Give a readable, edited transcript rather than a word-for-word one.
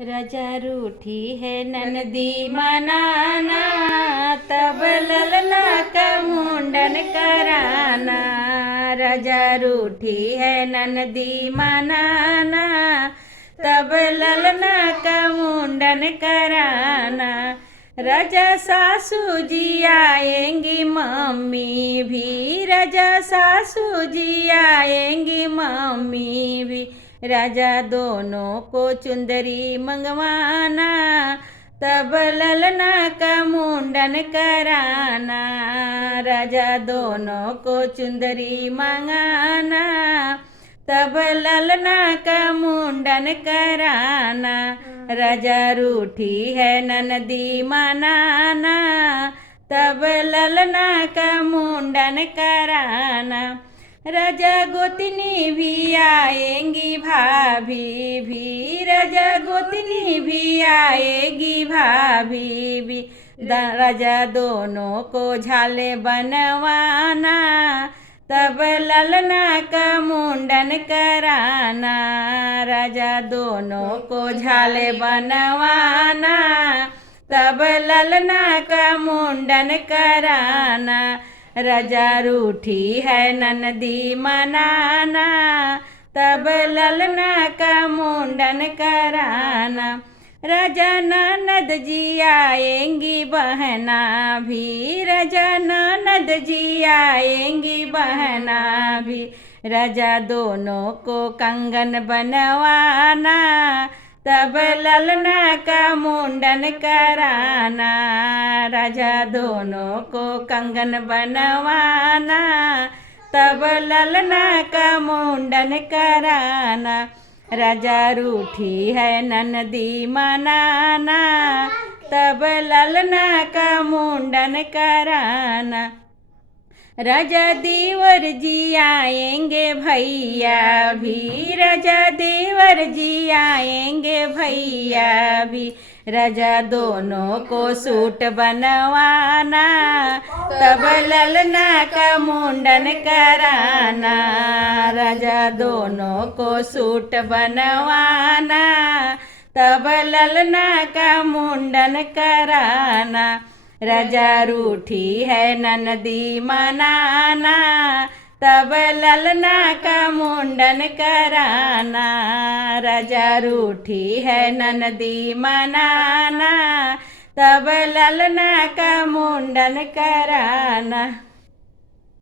रजा रूठी है ननदी मनाना, तब ललना का मुंडन कराना। रजा रूठी है ननदी मनाना, तब ललना का मुंडन कराना। रजा सासू जी आएंगी मम्मी भी, रजा सासू जी आएंगी मम्मी भी। राजा दोनों को चुंदरी मंगवाना, तब ललना का मुंडन कराना। राजा दोनों को चुंदरी मंगाना, तब ललना का मुंडन कराना। राजा रूठी है ननदी मनाना, तब ललना का मुंडन कराना। राजा गोतनी भी आएंगी भाभी भी, राजा गोतनी भी आएगी भाभी भी। राजा दोनों को झाले बनवाना, तब ललना का मुंडन कराना। राजा दोनों को झाले बनवाना, तब ललना का मुंडन कराना। रजा रूठी है ननदी मनाना, तब ललना का मुंडन कराना। राजा ननद जी आएंगी बहना भी, राजा ननद जी आएंगी बहना भी। राजा दोनों को कंगन बनवाना, तब ललना का मुंडन कराना। राजा दोनों को कंगन बनवाना, तब ललना का मुंडन कराना। राजा रूठी है ननदी मनाना, तब ललना का मुंडन कराना। राजा देवर जी आएंगे भैया भी, राजा देवर जी आएंगे भैया भी। राजा दोनों को सूट बनवाना, तब ललना का मुंडन कराना। राजा दोनों को सूट बनवाना, तब ललना का मुंडन कराना। रजा रूठी है ननदी मनाना, तब ललना का मुंडन कराना। रजा रूठी है ननदी मनाना, तब ललना का मुंडन कराना।